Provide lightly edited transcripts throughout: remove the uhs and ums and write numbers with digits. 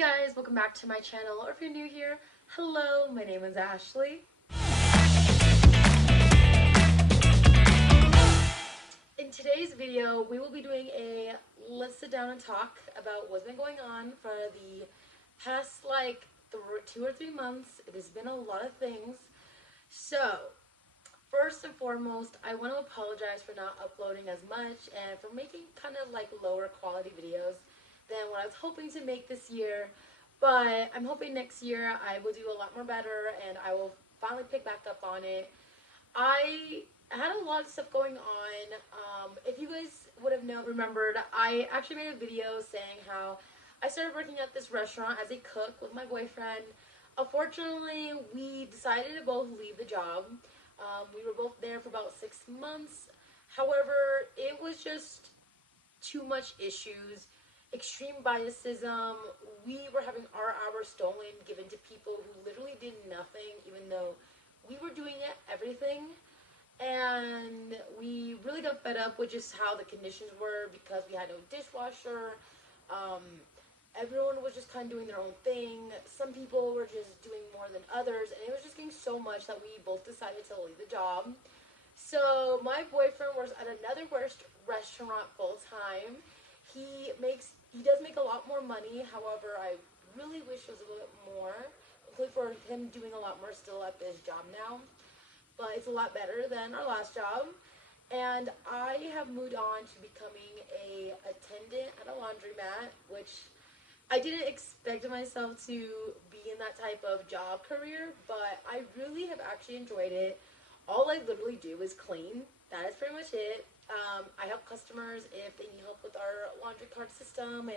guys, welcome back to my channel, or if you're new here, hello, my name is Ashley. In today's video, we will be doing a let's sit down and talk about what's been going on for the past 2 or 3 months. It has been a lot of things. So, first and foremost, I want to apologize for not uploading as much and for making kind of lower quality videos than what I was hoping to make this year. But I'm hoping next year I will do a lot more better and I will finally pick back up on it. I had a lot of stuff going on. If you guys would have remembered, I actually made a video saying how I started working at this restaurant as a cook with my boyfriend. Unfortunately, we decided to both leave the job. We were both there for about 6 months. However, it was just too much issues, extreme biasism. We were having our hours stolen, given to people who literally did nothing, even though we were doing everything. And we really got fed up with just how the conditions were because we had no dishwasher. Everyone was just kind of doing their own thing. Some people were just doing more than others, and it was just getting so much that we both decided to leave the job. So my boyfriend works at another restaurant full time. He does make a lot more money. However, I really wish it was a little bit more, including for him doing a lot more still at this job now. But it's a lot better than our last job. And I have moved on to becoming a attendant at a laundromat, which I didn't expect myself to be in that type of job career, but I really have actually enjoyed it. All I literally do is clean. That is pretty much it. I help customers if they need help with our laundry cart system,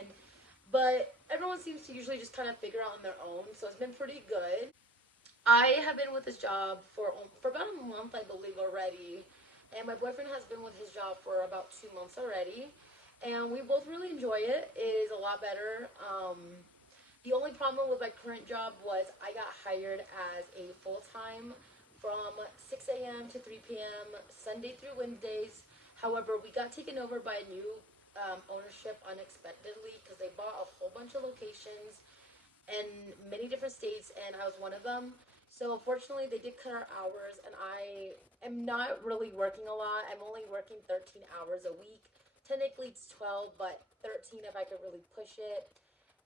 but everyone seems to usually just kind of figure out on their own, so it's been pretty good. I have been with this job for about a month, I believe, already, and my boyfriend has been with his job for about 2 months already, and we both really enjoy it. It is a lot better. The only problem with my current job was I got hired as a full-time from 6 a.m. to 3 p.m. Sunday through Wednesdays. However, we got taken over by a new ownership unexpectedly because they bought a whole bunch of locations in many different states, and I was one of them. So unfortunately, they did cut our hours, and I am not really working a lot. I'm only working 13 hours a week. Technically, it's 12, but 13 if I could really push it.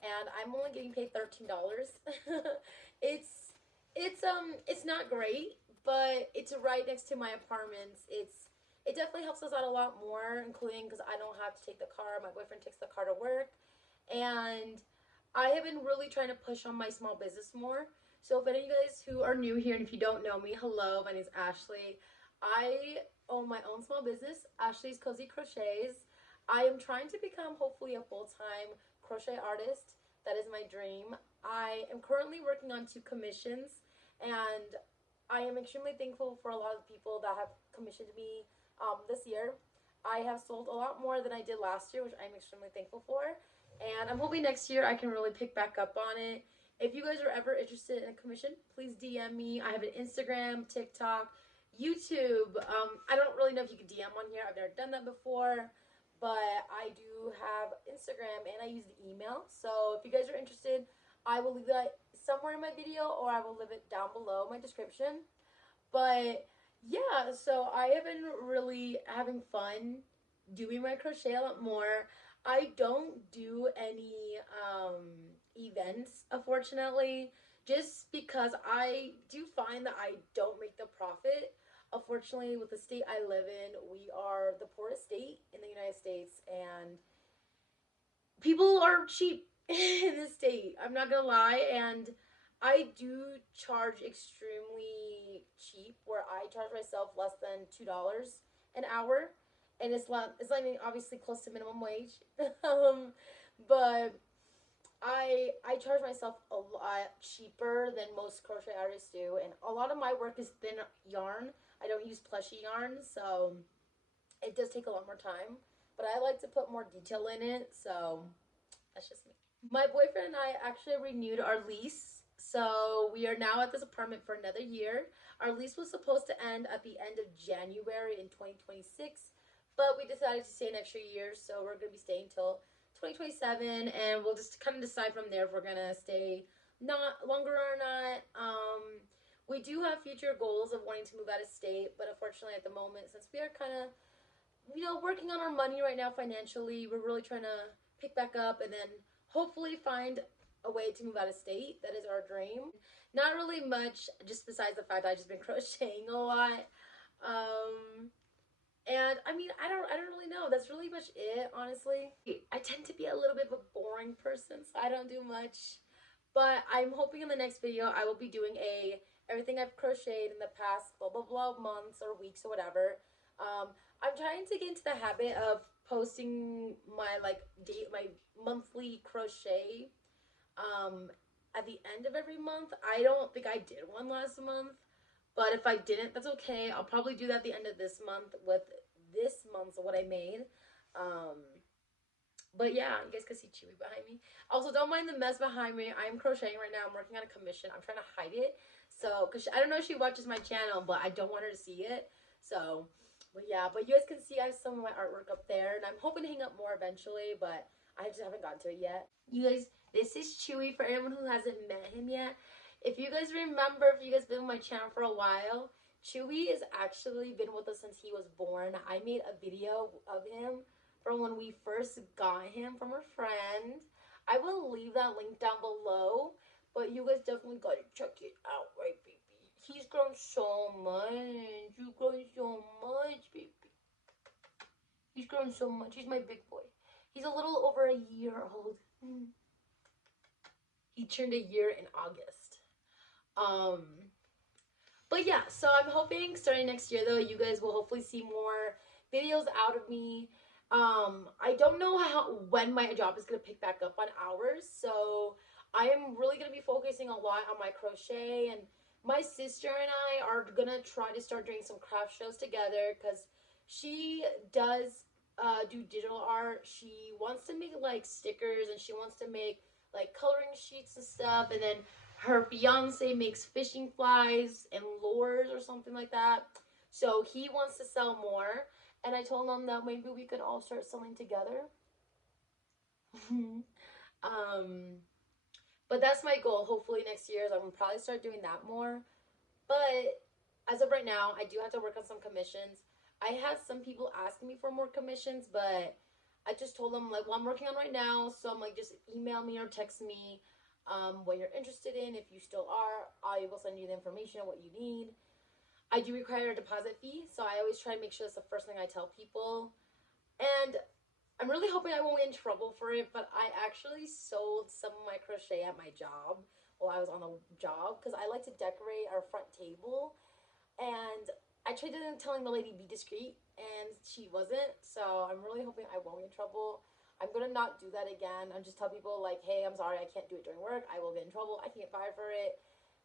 And I'm only getting paid $13. It's not great, but it's right next to my apartments. It definitely helps us out a lot more, including because I don't have to take the car. My boyfriend takes the car to work. And I have been really trying to push on my small business more. So if any of you guys who are new here, and if you don't know me, hello, my name is Ashley. I own my own small business, Ashleyscozycrochets. I am trying to become, hopefully, a full-time crochet artist. That is my dream. I am currently working on 2 commissions, and I am extremely thankful for a lot of people that have commissioned me this year. I have sold a lot more than I did last year, which I'm extremely thankful for. And I'm hoping next year I can really pick back up on it. If you guys are ever interested in a commission, please DM me. I have an Instagram, TikTok, YouTube. I don't really know if you can DM on here. I've never done that before. But I do have Instagram and I use the email. So if you guys are interested, I will leave that somewhere in my video, or I will leave it down below in my description. But yeah, so I have been really having fun doing my crochet a lot more. I don't do any events, unfortunately, just because I do find that I don't make the profit. Unfortunately, with the state I live in, we are the poorest state in the United States, and people are cheap in this state. I'm not gonna lie, and I do charge extremely cheap, where I charge myself less than $2 an hour, and it's obviously close to minimum wage. But I charge myself a lot cheaper than most crochet artists do, and a lot of my work is thin yarn. I don't use plushy yarn, so it does take a lot more time, but I like to put more detail in it, so that's just me. My boyfriend and I actually renewed our lease, so we are now at this apartment for another year. Our lease was supposed to end at the end of January in 2026, but we decided to stay an extra year, so we're going to be staying till 2027, and we'll just kind of decide from there if we're gonna stay not longer or not. We do have future goals of wanting to move out of state, but unfortunately at the moment, since we are kind of, working on our money right now financially, we're really trying to pick back up and then hopefully find a way to move out of state. That is our dream. Not really much, just besides the fact that I've just been crocheting a lot. Um, and I mean, I don't really know. That's really much it, honestly. I tend to be a little bit of a boring person, so I don't do much. But I'm hoping in the next video I will be doing a everything I've crocheted in the past blah blah blah months or weeks or whatever. I'm trying to get into the habit of posting my my monthly crochet at the end of every month. I don't think I did one last month, but if I didn't, that's okay. I'll probably do that at the end of this month with this month's what I made. But yeah, you guys can see Chewy behind me. Also, don't mind the mess behind me. I'm crocheting right now. I'm working on a commission. I'm trying to hide it. So, because I don't know if she watches my channel, but I don't want her to see it. So, but yeah. But you guys can see I have some of my artwork up there. And I'm hoping to hang up more eventually, but I just haven't gotten to it yet. You guys, this is Chewy for anyone who hasn't met him yet. If you guys remember, if you guys been on my channel for a while, Chewy has actually been with us since he was born. I made a video of him from when we first got him from a friend. I will leave that link down below, but you guys definitely gotta check it out, right, baby? He's grown so much. You've grown so much, baby. He's grown so much. He's my big boy. He's a little over a year old. He turned a year in August. But yeah, so I'm hoping starting next year though, you guys will hopefully see more videos out of me. I don't know when my job is gonna pick back up on hours, so I am really gonna be focusing a lot on my crochet, and my sister and I are gonna try to start doing some craft shows together because she does do digital art. She wants to make like stickers, and she wants to make like coloring sheets and stuff, and then her fiance makes fishing flies and lures or something like that. So he wants to sell more, and I told him that maybe we could all start selling together. But that's my goal. Hopefully next year I'm gonna probably start doing that more. But as of right now, I do have to work on some commissions. I had some people asking me for more commissions, but I just told them like, well, I'm working on right now, so I'm like, just email me or text me what you're interested in. If you still are, I will send you the information on what you need. I do require a deposit fee, so I always try to make sure that's the first thing I tell people. And I'm really hoping I won't get in trouble for it, but I actually sold some of my crochet at my job while I was on the job because I like to decorate our front table. And I tried telling the lady be discreet, and she wasn't. So I'm really hoping I won't get in trouble. I'm gonna not do that again. I'm just tell people like, hey, I'm sorry, I can't do it during work. I will get in trouble. I can't buy for it.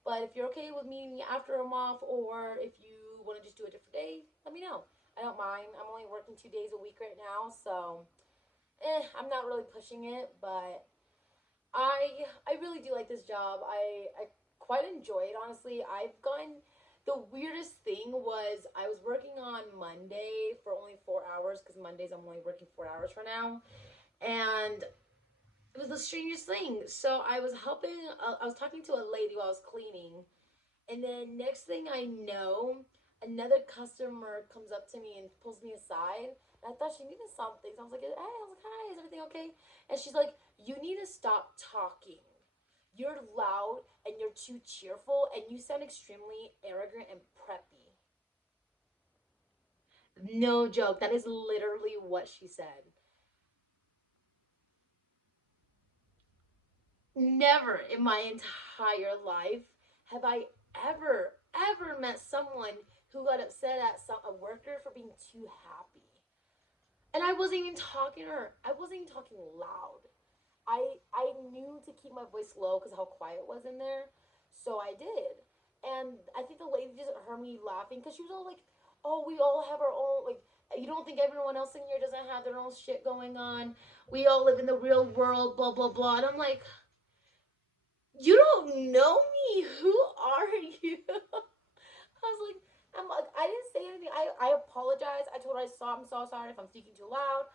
But if you're okay with meeting me after I'm off, or if you want to just do a different day, let me know. I don't mind. I'm only working 2 days a week right now, so I'm not really pushing it. But I really do like this job. I quite enjoy it, honestly. I've gotten the weirdest thing was I was working on Monday for only 4 hours because Mondays I'm only working 4 hours for now, and it was the strangest thing. So I was I was talking to a lady while I was cleaning, and then next thing I know, another customer comes up to me and pulls me aside. And I thought she needed something. So I was like, hey, hi, is everything okay? And she's like, you need to stop talking. You're loud and you're too cheerful and you sound extremely arrogant and preppy. No joke. That is literally what she said. Never in my entire life have I ever met someone who got upset at a worker for being too happy. And I wasn't even talking to her. I wasn't even talking loud. I knew to keep my voice low because how quiet it was in there. So I did. And I think the lady just heard me laughing because she was all like, oh, we all have our own, like, you don't think everyone else in here doesn't have their own shit going on? We all live in the real world, blah, blah, blah. And I'm like, you don't know me. Who are you? I was like, I didn't say anything. I apologize. I told her I'm so sorry if I'm speaking too loud.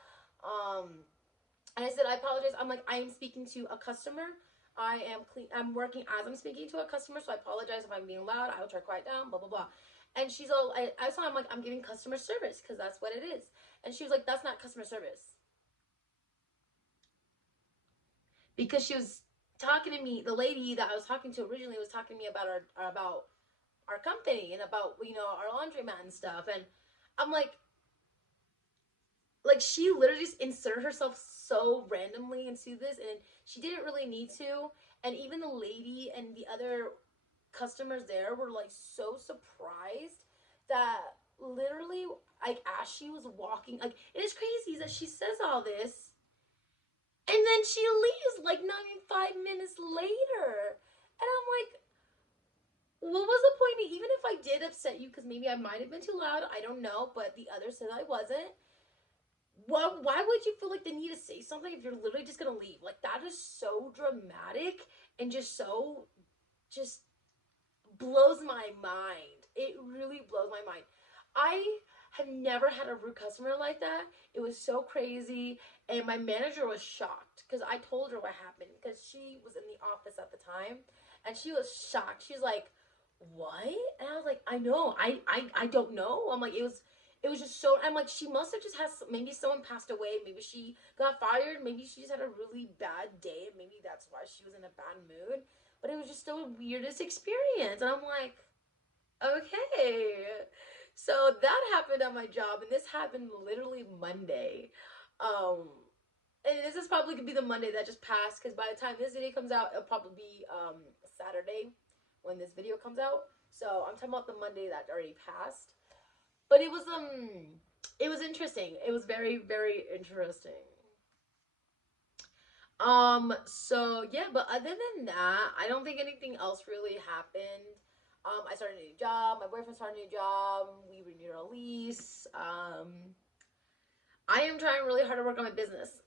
And I said, I apologize. I'm like, I am speaking to a customer. I'm working as I'm speaking to a customer, so I apologize if I'm being loud. I will try to quiet down, blah, blah, blah. And she's all, I saw, I'm like, I'm giving customer service because that's what it is. And she was like, that's not customer service. Because she was talking to me, the lady that I was talking to originally was talking to me about our company and about, you know, our laundromat and stuff. And I'm like she literally just inserted herself so randomly into this, and she didn't really need to. And even the lady and the other customers there were like so surprised that literally, like, as she was walking, like, it is crazy that she says all this and then she leaves like not even 5 minutes later. And I'm like, what was the point? Even if I did upset you, because maybe I might have been too loud, I don't know, but the other said I wasn't. Why would you feel like the need to say something if you're literally just gonna leave? Like, that is so dramatic and just blows my mind. It really blows my mind. I have never had a rude customer like that. It was so crazy, and my manager was shocked because I told her what happened because she was in the office at the time, and she was shocked. She's like, "What?" And I was like, "I know. I don't know." I'm like, it was just so. I'm like, she must have just had, maybe someone passed away. Maybe she got fired. Maybe she just had a really bad day. Maybe that's why she was in a bad mood. But it was just the weirdest experience. And I'm like, okay. So that happened at my job, and this happened literally Monday. Um, and this is probably gonna be the Monday that just passed, because by the time this video comes out, it'll probably be Saturday when this video comes out. So I'm talking about the Monday that already passed. But it was interesting. It was very, very interesting. So yeah, but other than that, I don't think anything else really happened. I started a new job. My boyfriend started a new job. We renewed our lease. I am trying really hard to work on my business.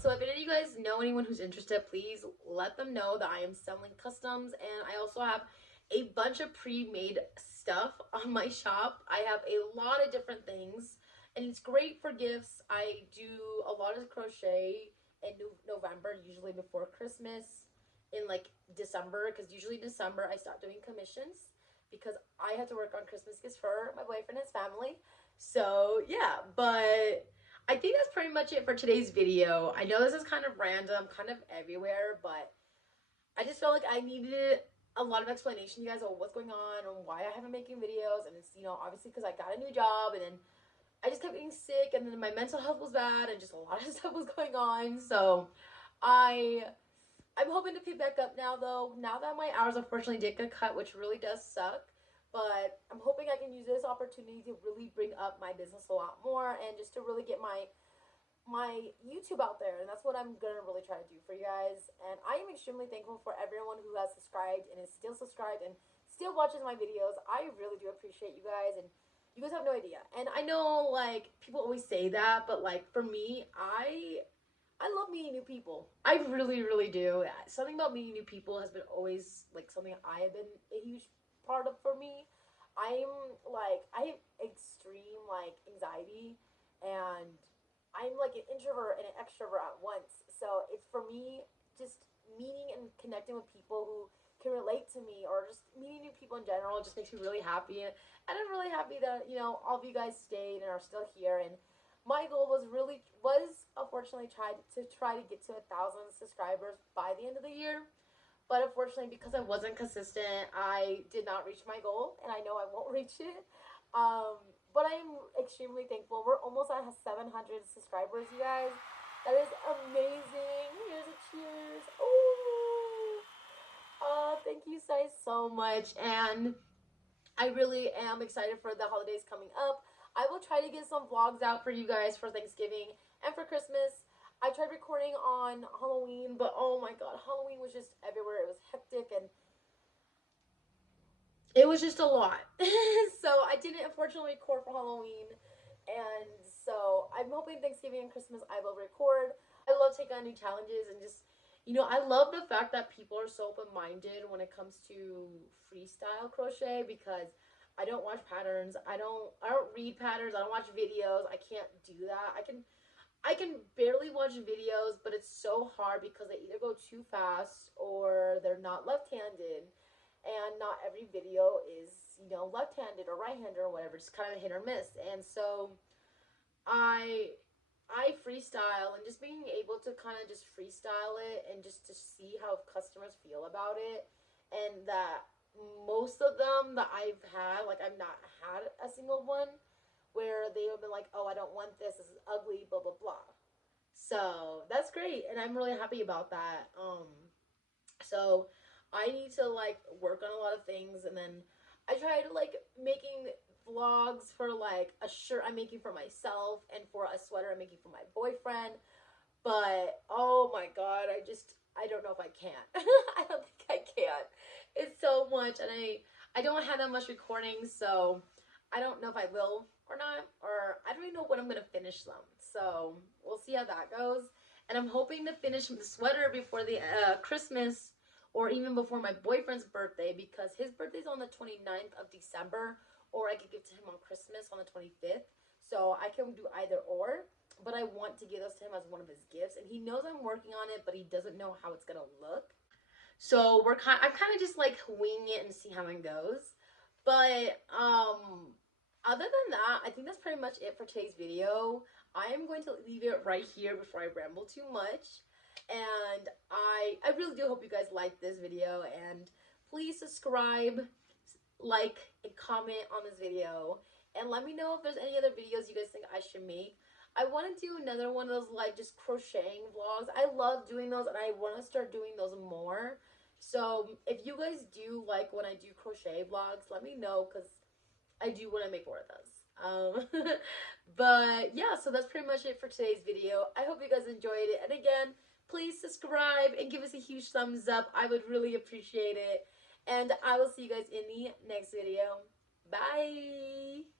So if any of you guys know anyone who's interested, please let them know that I am selling customs, and I also have a bunch of pre-made stuff on my shop. I have a lot of different things, and it's great for gifts. I do a lot of crochet in November, usually before Christmas, in like December, because usually December I stop doing commissions because I have to work on Christmas gifts for my boyfriend and his family. So yeah, but I think that's pretty much it for today's video. I know this is kind of random, kind of everywhere, but I just felt like I needed a lot of explanation, you guys, on what's going on and why I haven't been making videos. And it's, you know, obviously because I got a new job, and then I just kept getting sick, and then my mental health was bad, and just a lot of stuff was going on. So I'm hoping to pick back up now, though. Now that my hours unfortunately did get cut, which really does suck. But I'm hoping I can use this opportunity to really bring up my business a lot more, and just to really get my YouTube out there. And that's what I'm gonna really try to do for you guys. And I am extremely thankful for everyone who has subscribed and is still subscribed and still watches my videos. I really do appreciate you guys, and you guys have no idea. And I know, like, people always say that, but like, for me, I love meeting new people. I really, really do. Something about meeting new people has been always like something I have been a huge part of for me. I have extreme like anxiety, and I'm like an introvert and an extrovert at once. So it's, for me, just meeting and connecting with people who can relate to me, or just meeting new people in general, just makes me really happy. And I'm really happy that, you know, all of you guys stayed and are still here. And my goal was unfortunately try to get to 1,000 subscribers by the end of the year. But unfortunately, because I wasn't consistent, I did not reach my goal, and I know I won't reach it. But I'm extremely thankful. We're almost at 700 subscribers, you guys. That is amazing. Here's a cheers. Oh, thank you guys so much. And I really am excited for the holidays coming up. I will try to get some vlogs out for you guys for Thanksgiving and for Christmas. I tried recording on Halloween, but oh my god, Halloween was just everywhere. It was hectic, and it was just a lot. So I didn't unfortunately record for Halloween. And so I'm hoping Thanksgiving and Christmas I will record. I love taking on new challenges, and just, you know, I love the fact that people are so open-minded when it comes to freestyle crochet, because I don't watch patterns. I don't read patterns. I don't watch videos. I can't do that. I can barely watch videos, but it's so hard because they either go too fast or they're not left-handed, and not every video is, you know, left-handed or right-handed or whatever. It's kind of a hit or miss. And so I I freestyle, and just being able to kind of just freestyle it and just to see how customers feel about it, and that most of them that I've had, like I've not had a single one where they have been like, oh, I don't want this is ugly, blah blah blah. So that's great, and I'm really happy about that. So I need to like work on a lot of things, and then I tried like making vlogs for like a shirt I'm making for myself and for a sweater I'm making for my boyfriend. But oh my god, I don't know if I can. I don't think I can. It's so much, and I don't have that much recording, so I don't know if I will or not, or I don't even know when I'm gonna finish them. So we'll see how that goes. And I'm hoping to finish the sweater before the Christmas, or even before my boyfriend's birthday, because his birthday's on the 29th of December, or I could give to him on Christmas on the 25th. So I can do either or, but I want to give those to him as one of his gifts, and he knows I'm working on it, but he doesn't know how it's gonna look. So I'm kind of just like winging it and see how it goes. But other than that, I think that's pretty much it for today's video. I am going to leave it right here before I ramble too much. And I really do hope you guys like this video, and please subscribe, like, and comment on this video, and let me know if there's any other videos you guys think I should make. I want to do another one of those like just crocheting vlogs. I love doing those, and I want to start doing those more. So if you guys do like when I do crochet vlogs, let me know, because I do want to make more of those. But yeah, so that's pretty much it for today's video. I hope you guys enjoyed it, and again, please subscribe and give us a huge thumbs up. I would really appreciate it. And I will see you guys in the next video. Bye!